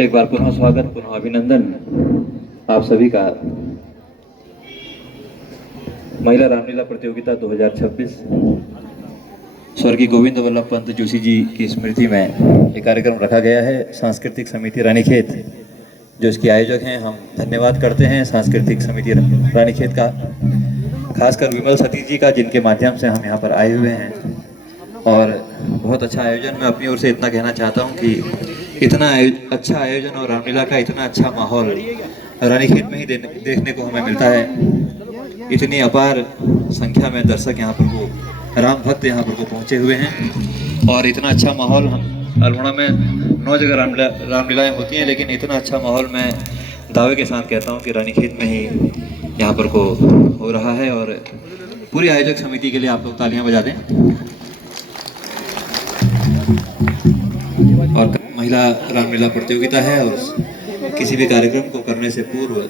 एक बार पुनः स्वागत, पुनः अभिनंदन आप सभी का महिला रामलीला प्रतियोगिता 2026 स्वर्गीय गोविंद वल्लभ पंत जोशी जी की स्मृति में ये कार्यक्रम रखा गया है। सांस्कृतिक समिति रानीखेत जो इसके आयोजक हैं, हम धन्यवाद करते हैं सांस्कृतिक समिति रानीखेत का, खासकर विमल सतीश जी का, जिनके माध्यम से हम यहाँ पर आए हुए हैं। और बहुत अच्छा आयोजन। मैं अपनी ओर से इतना कहना चाहता हूँ कि इतना अच्छा आयोजन और रामलीला का इतना अच्छा माहौल रानीखेत में ही देखने को हमें मिलता है। इतनी अपार संख्या में दर्शक यहाँ पर को, राम भक्त यहाँ पर को पहुँचे हुए हैं और इतना अच्छा माहौल। हम अल्मोड़ा में 9 जगह रामलीलाएँ होती हैं, लेकिन इतना अच्छा माहौल मैं दावे के साथ कहता हूँ कि रानीखेत में ही यहाँ पर को हो रहा है। और पूरी आयोजक समिति के लिए आप लोग तालियां बजा दें। और महिला रामलीला प्रतियोगिता है और किसी भी कार्यक्रम को करने से पूर्व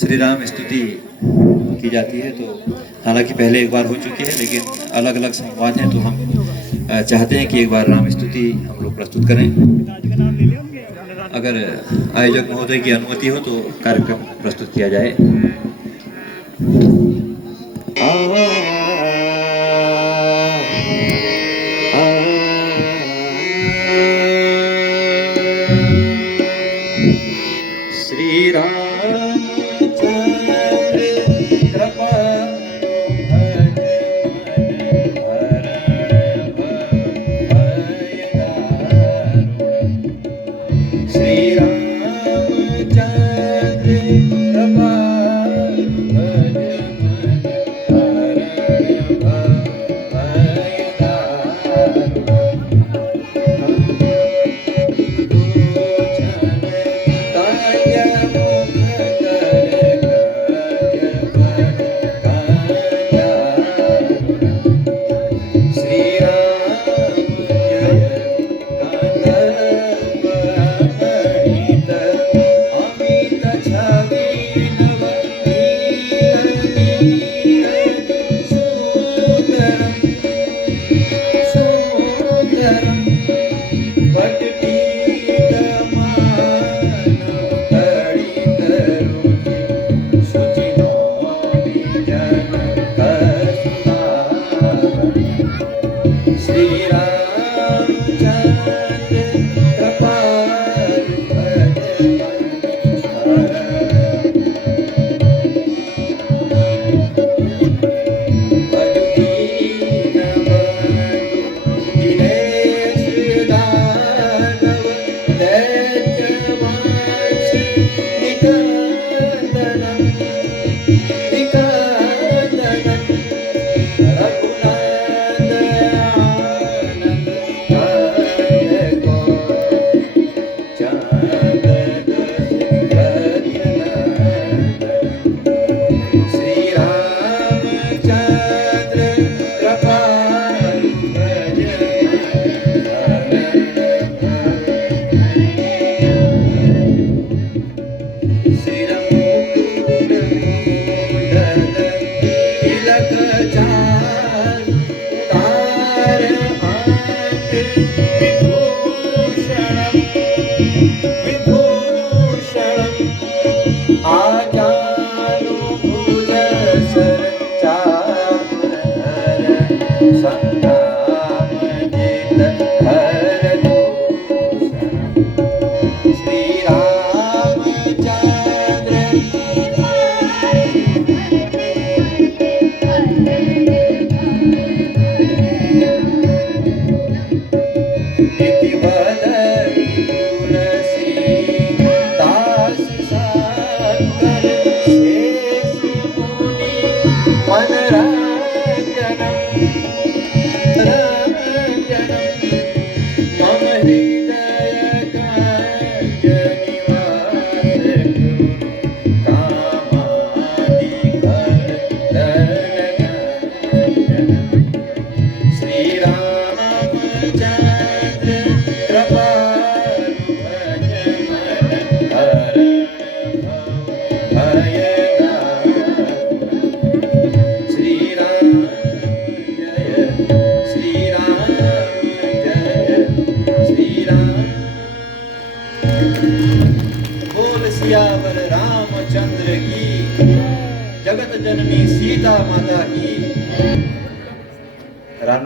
श्री राम स्तुति की जाती है। तो हालांकि पहले एक बार हो चुकी है, लेकिन अलग अलग संवाद हैं, तो हम चाहते हैं कि एक बार राम स्तुति हम लोग प्रस्तुत करें। अगर आयोजक महोदय की अनुमति हो तो कार्यक्रम प्रस्तुत किया जाए। श्री राम कृपा श्री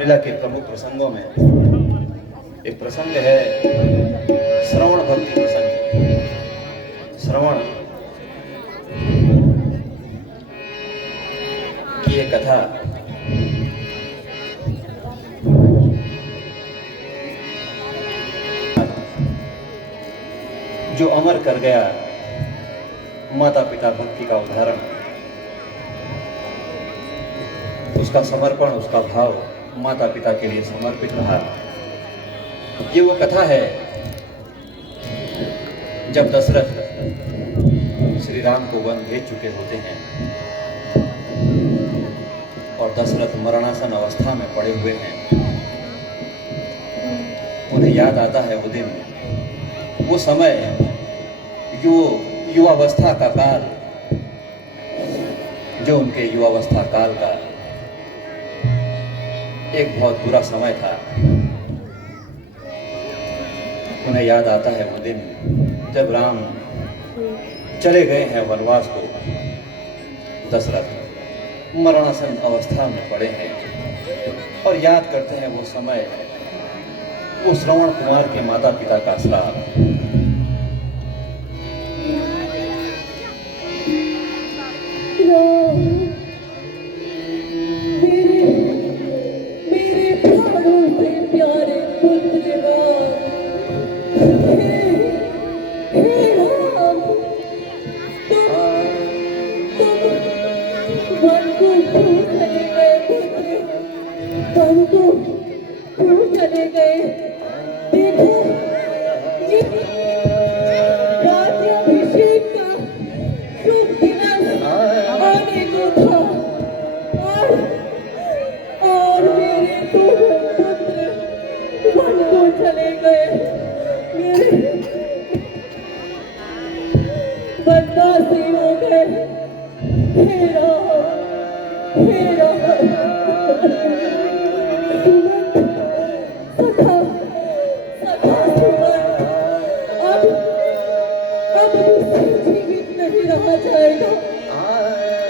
रामलीला के प्रमुख प्रसंगों में एक प्रसंग है श्रवण भक्ति प्रसंग। श्रवण की एक कथा जो अमर कर गया माता पिता भक्ति का उदाहरण, उसका समर्पण, उसका भाव माता पिता के लिए समर्पित रहा। ये वो कथा है जब दशरथ श्री राम को वन भेज चुके होते हैं और दशरथ मरणासन अवस्था में पड़े हुए हैं। उन्हें याद आता है वो दिन, वो समय, युवावस्था का काल, जो उनके युवावस्था काल का एक बहुत बुरा समय था। उन्हें याद आता है वो दिन जब राम चले गए हैं वनवास को, दशरथ मरणासन अवस्था में पड़े हैं और याद करते हैं वो समय, वो श्रवण कुमार के माता पिता का श्राप। चले गए। देखो ये राज्याभिषेक का शुभ दिवस आने को था और मेरे दो पुत्र वन को चले गए। मेरे बदमाशी हो गए। हेरा हेरा जीवित नहीं रहा जाएगा,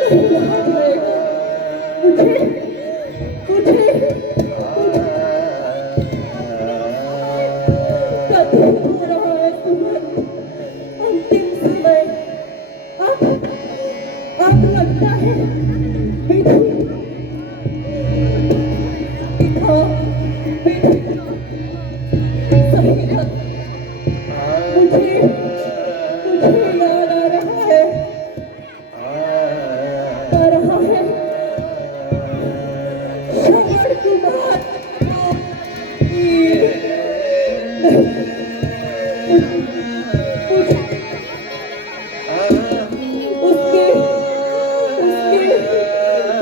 नहीं रहा जाएगा। मुझे प्रतीत हो रहा है सुमन, अंतिम समय अब लगता है विधि सही है। मुझे याद आ रहा है श्रवण कुमार उसके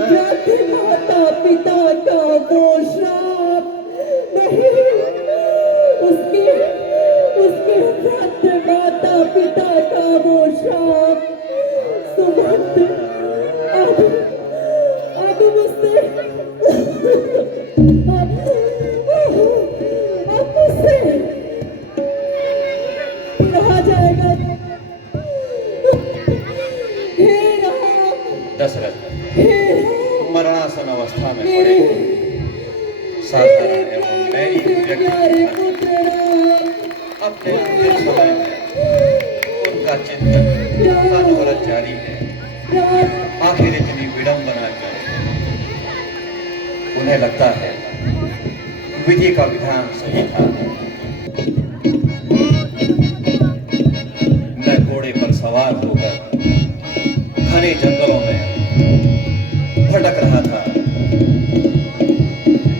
वृद्ध माता पिता का वो श्राप नहीं, उसके वृद्ध माता पिता का वो श्राप सुमंत अब मुझसे रहा जाएगा। हे राम, दशरथ मरणासन अवस्था में पड़े, साधारण एवं प्यारे पुत्र अपने अंतिम समय में उनका चिंतन अनवरत जारी है। आखिर इतनी विडंबना की, उन्हें लगता है विधि का विधान सही था। मैं घोड़े पर सवार होकर घने जंगलों में भटक रहा था।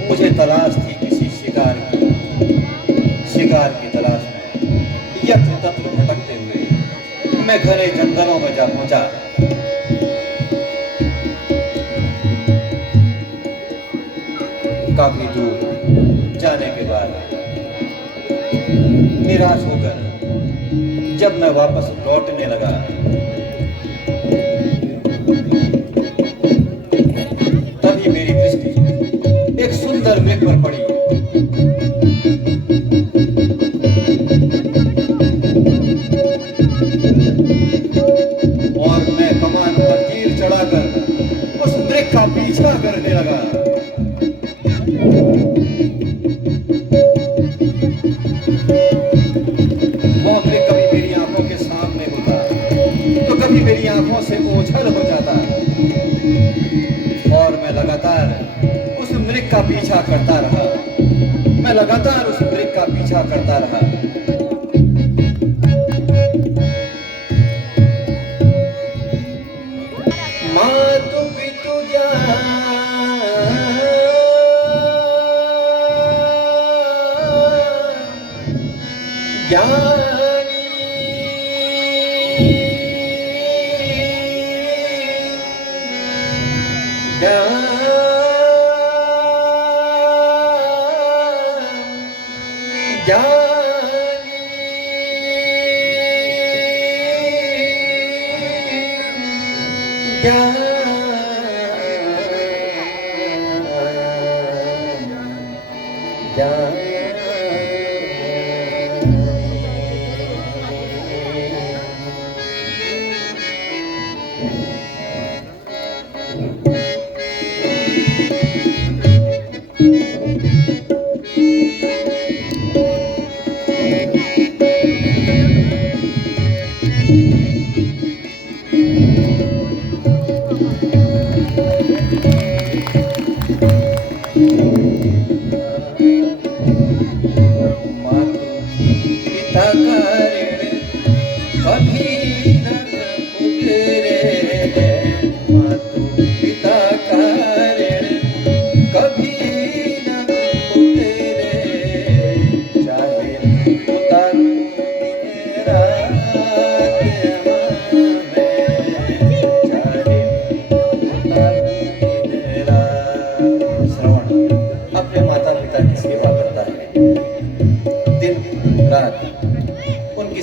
मुझे तलाश थी किसी शिकार की तलाश में। यत्र तत्र भटकते हुए मैं घने जंगलों में जा पहुंचा। काफी दूर जाने के बाद निराश होकर जब मैं वापस लौटने लगा, तभी मेरी दृष्टि एक सुंदर वृक्ष पर पड़ी। और मैं कमान पर तीर चढ़ाकर उस वृक्ष का पीछा करने लगा। वो अमृत कभी मेरी आंखों के सामने होता तो कभी मेरी आंखों से ओझल हो जाता, और मैं लगातार उस मृग का पीछा करता रहा, मैं लगातार उस मृग का पीछा करता रहा। मातु पितु ज्ञानी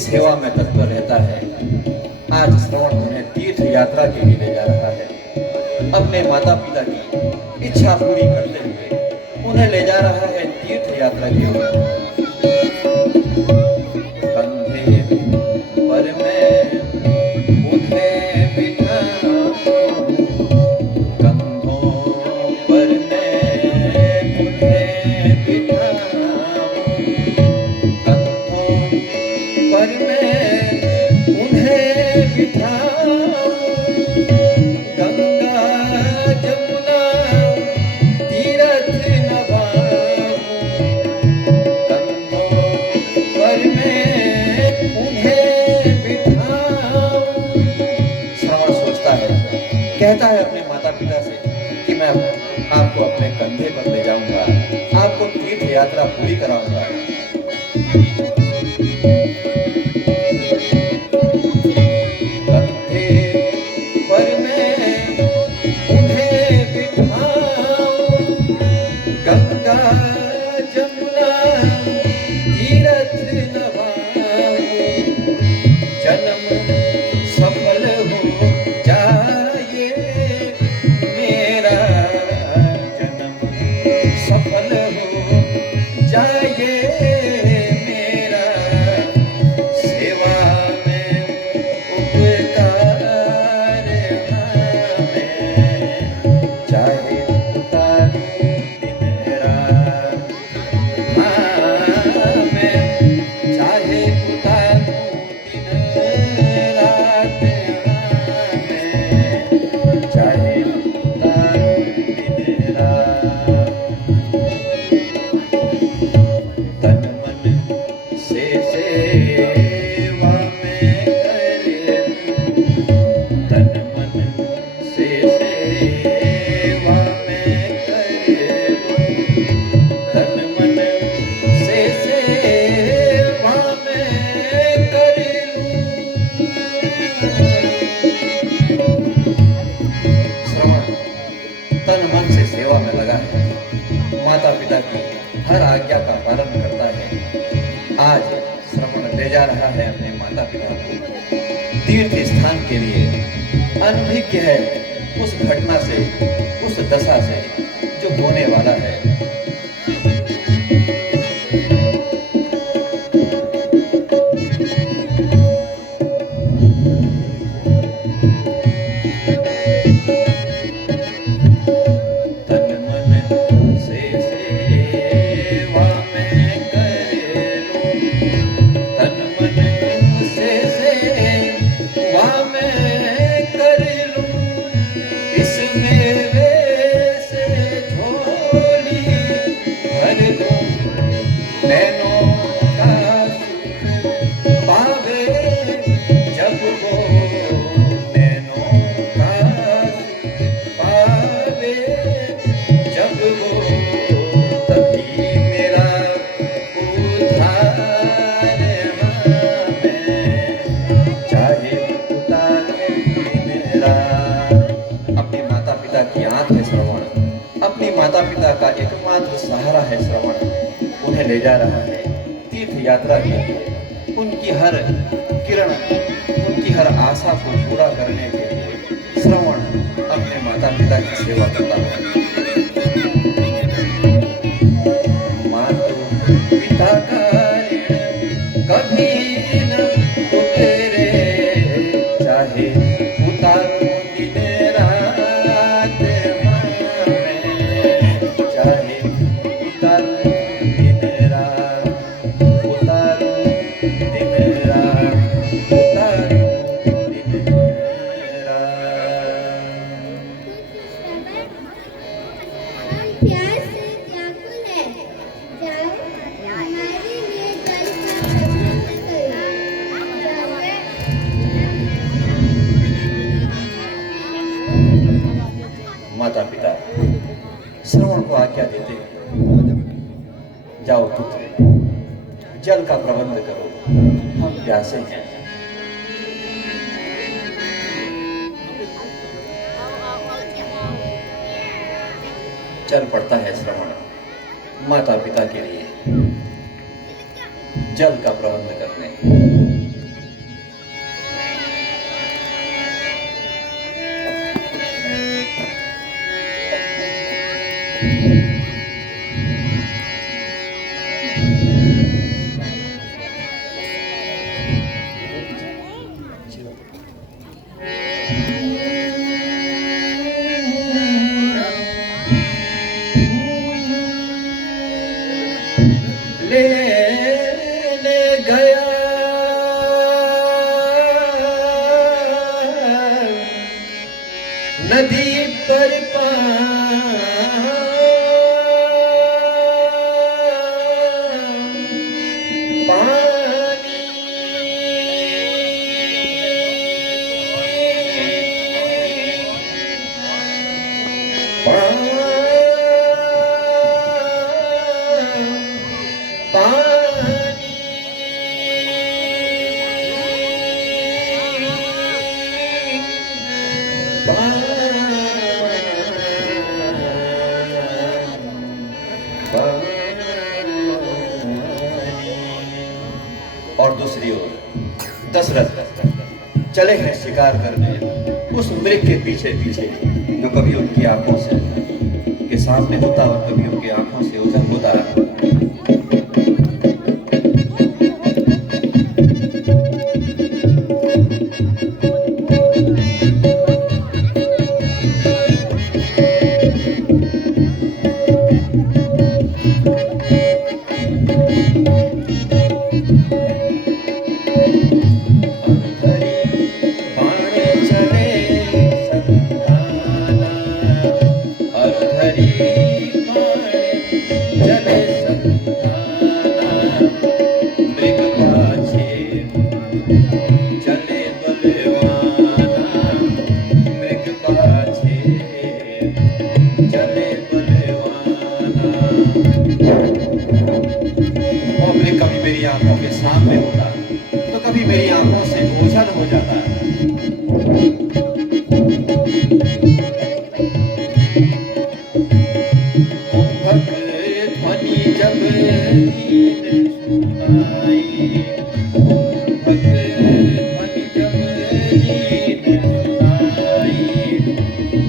सेवा में तत्पर रहता है। आज श्रवण उन्हें तीर्थ यात्रा के लिए ले जा रहा है। अपने माता पिता की इच्छा पूरी करते हुए उन्हें ले जा रहा है तीर्थ यात्रा के लिए। कंधे पर मैं उन्हें बिठाऊं, कंधों पर मैं उन्हें बिठाऊं, कंधों पर मैं उन्हें बिठाऊं, गंगा जमुना तीरथ नभाऊं, कंधों पर मैं उन्हें बिठाऊं। श्रवण सोचता है, कहता है अपने माता पिता से कि मैं आपको अपने कंधे पर ले जाऊंगा, आपको तीर्थ यात्रा पूरी कराऊंगा। माता पिता की हर आज्ञा का पालन करता है। आज श्रवण ले जा रहा है अपने माता पिता को तीर्थ स्थान के लिए। अनभिज्ञ है उस घटना से, उस दशा से जो होने वाला है। तन मन से श्रवण उन्हें ले जा रहा है तीर्थ यात्रा के लिए। उनकी हर किरण, उनकी हर आशा को पूरा करने के लिए श्रवण अपने माता पिता की सेवा करता है। माता पिता का ऋण कभी न उतरे, चाहे उतारो दिन रात में, चाहे उतारो दिन रात, उतारो दिन रात, उतारो दिन रात। हम प्यास से व्याकुल है, जाओ हमारे लिए जल का प्रबंध करो। माता पिता श्रवण को आज्ञा देते हैं, जाओ पुत्र जल का प्रबंध करो, हम प्यासे हैं। चल पड़ता है श्रवण माता पिता के लिए जल का प्रबंध करने। ले गया नदी पर पानी, और दूसरी ओर दशरथ चले हैं शिकार करने उस मृग के पीछे पीछे, जो कभी उनकी आंखों से के सामने होता और कभी उनकी आंखों से ओझल होता। कभी मेरी आंखों के सामने होता तो कभी मेरी आंखों से ओझल हो जाता। कुंभक ध्वनि जब नींद सुनाई, कुंभक ध्वनि जब नींद सुनाई,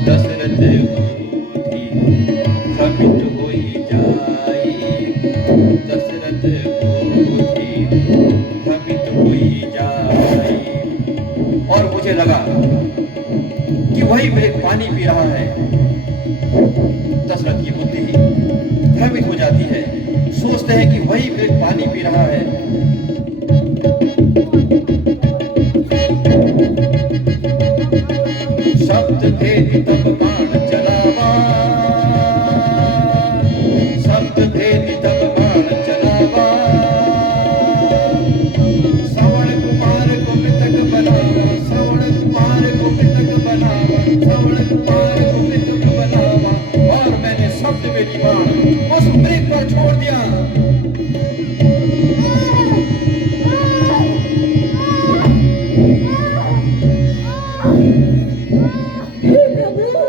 दशरथ बुद्धि भ्रमित होई जाई, दशरथ बुद्धि भ्रमित हुई जाई। और मुझे लगा कि वही मृग पानी पी रहा है। दशरथ की बुद्धि भ्रमित हो जाती है, सोचते हैं कि वही मृग पानी पी रहा है। शब्द भेद तब बाण चलावा, शब्द भेद तब बाण चलावा, श्रवण कुमार को मृतक बनावा, श्रवण कुमार को मृतक बनावा, श्रवण कुमार को मृतक बनावा। और मैंने शब्द भेदी बाण उस मृग पर छोड़ दिया। हे प्रभु,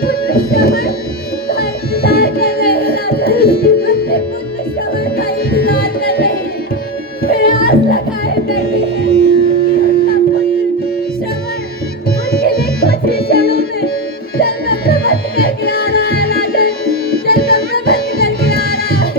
पुत्र श्रवण का इंतजार कर रहे हैं राजा, अपने पुत्र श्रवण का इंतजार कर रहे हैं, फिर आस लगाए बैठे हैं कि उनका पुत्र श्रवण उनके लिए कुछ ही क्षणों में जल का प्रबंध करके आ रहा है राजन, जल का प्रबंध करके आ रहा है।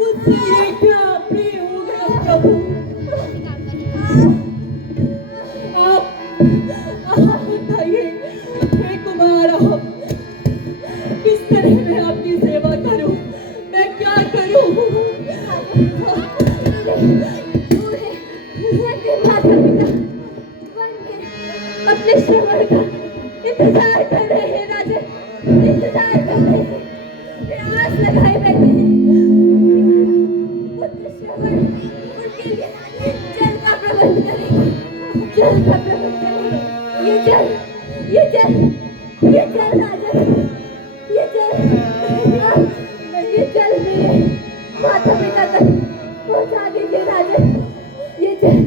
मुझसे ये क्या प्रिय हो गया प्रभु, आप बताइए हे कुमार, आप किस तरह मैं आपकी सेवा करूं, मैं क्या करूं? अपने श्रवण का इंतजार कर रहे हैं राजा, इंतजार कर रहे हैं, आस लगाए बैठे हैं। पुत्र श्रवण उनके लिए जल का प्रबंध करेंगे, जल का प्रबंध करेंगे। ये जल राजा, ये जल मेरे माता पिता तक पहुंचा दीजिए राजा, ये जल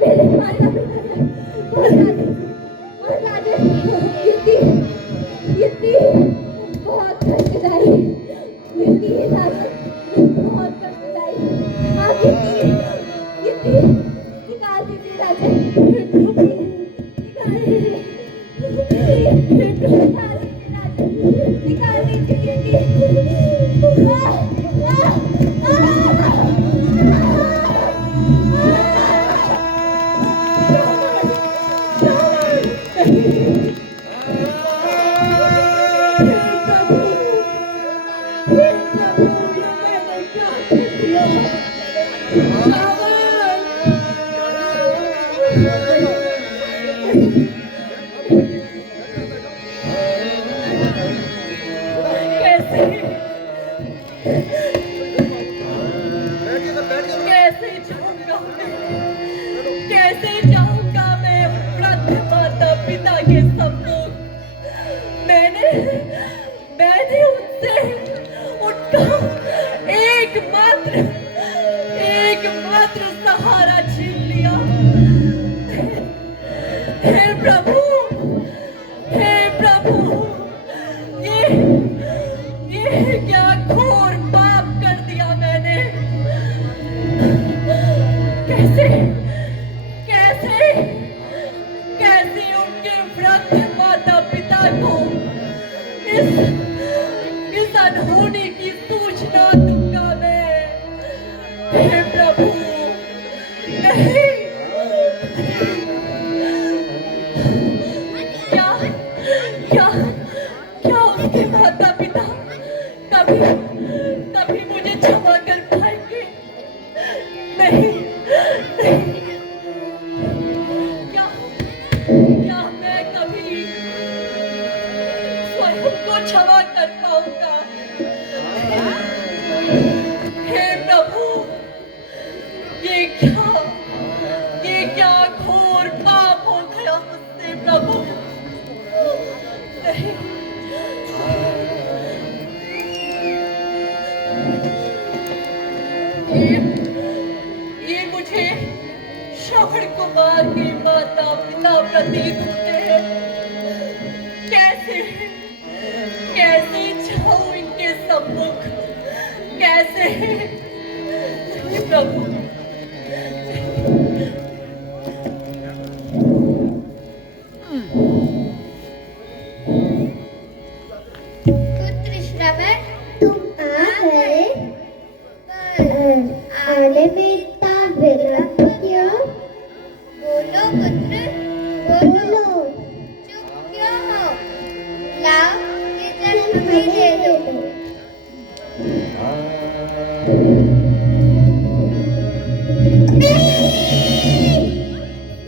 मेरे माता पिता तक पहुंचा दीजिए। और राजा ये बहुत कष्टदायी, ये राजा बहुत कष्टदायी, आप ये निकाल दीजिए राजा, निकाल दीजिए कैसे जाऊंगा मैं वृद्ध माता पिता के सम्मुख? मैंने उनसे उनका एकमात्र सहारा छीन लिया। हे प्रभु, ये क्या घोर पाप कर दिया मैंने। कैसे उनके वृद्ध माता पिता को इस अनहोनी की सूचना दूंगा मैं। हे प्रभु, नहीं। क्या उसके माता पिता कभी मुझे क्षमा कर पाएंगे? नहीं। क्या मैं कभी स्वयं को क्षमा कर पाऊंगा? हे प्रभु, ये क्या घोर पाप हो गया मुझसे प्रभु। नहीं, ये मुझे श्रवण कुमार के माता पिता प्रतीत होते हैं। कैसे कैसे जाऊं इनके सम्मुख, कैसे। हे प्रभु, पुत्र श्रवण, तुम आ गए, पर आने में इतना विलंब क्यों? बोलो पुत्र, बोलो। चुप क्यों हो? लाओ, ये जल हमें दे दो।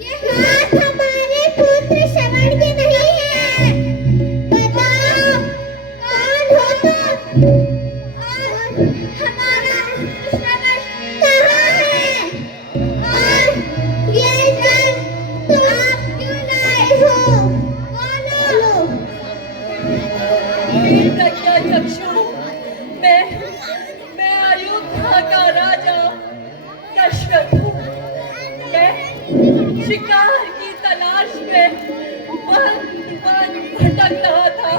ये हाथ हमारे पुत्र श्रवण के नहीं है। बताओ, कौन हो तुम? और हमारा श्रवण कहाँ है? और ये जल तुम आप क्यों लाए हो? बोलो। हे प्रज्ञाचक्षु, मैं अयोध्या का राजा दशरथ हूँ। मैं शिकार की तलाश में वन वन भटक रहा था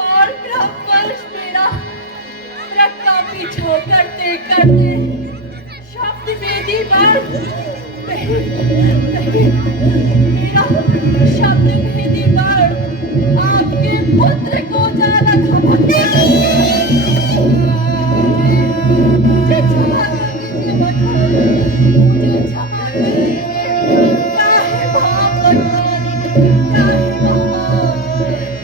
और ब्रह्मवश मेरा रथ का पीछा करते करते शब्द वेदी पर मेरा शब्द भेदी पर आपके पुत्र को जा रखा। मुझे क्षमा कर दीजिए भगवान, मुझे क्षमा कर दीजिए। काहे बाप भगवान,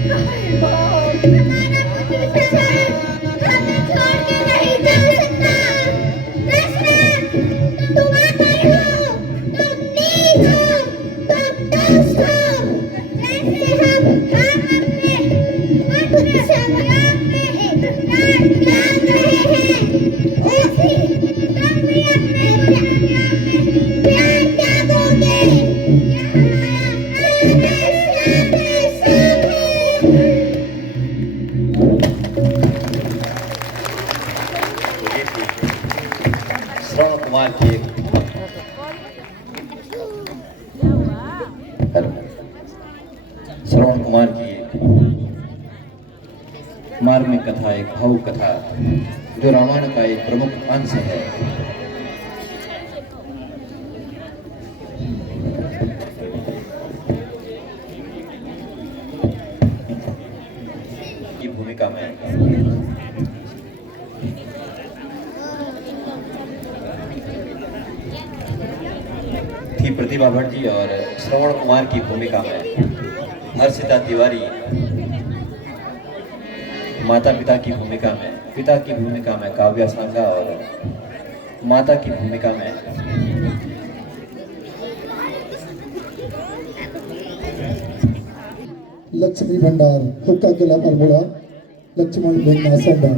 काहे बाप। हमारा पुत्र श्रवण हमें छोड़ के नहीं जा सकता। दशरथ, तुम अमर हो, तुम नीच हो, तुम दुष्ट हो। जैसे हम अपने पुत्र श्रवण में प्राण त्याग रहे हैं, उसी तुम भी अपने प्राण में प्राण त्यागोगे। यह हमारा आदेश है। श्रवण कुमार की श्रवण कुमार की मार्मिक कथा, एक भावुक कथा जो रामायण का एक प्रमुख अंश है। की भूमिका में थी प्रतिभा भट्ट जी और श्रवण कुमार की भूमिका में हर्षिता तिवारी, माता पिता की भूमिका में, पिता की भूमिका में काव्या सांगा और माता की भूमिका में लक्ष्मी भंडार हुक्का किला अल्मोड़ा लक्ष्मण बेगना संभा।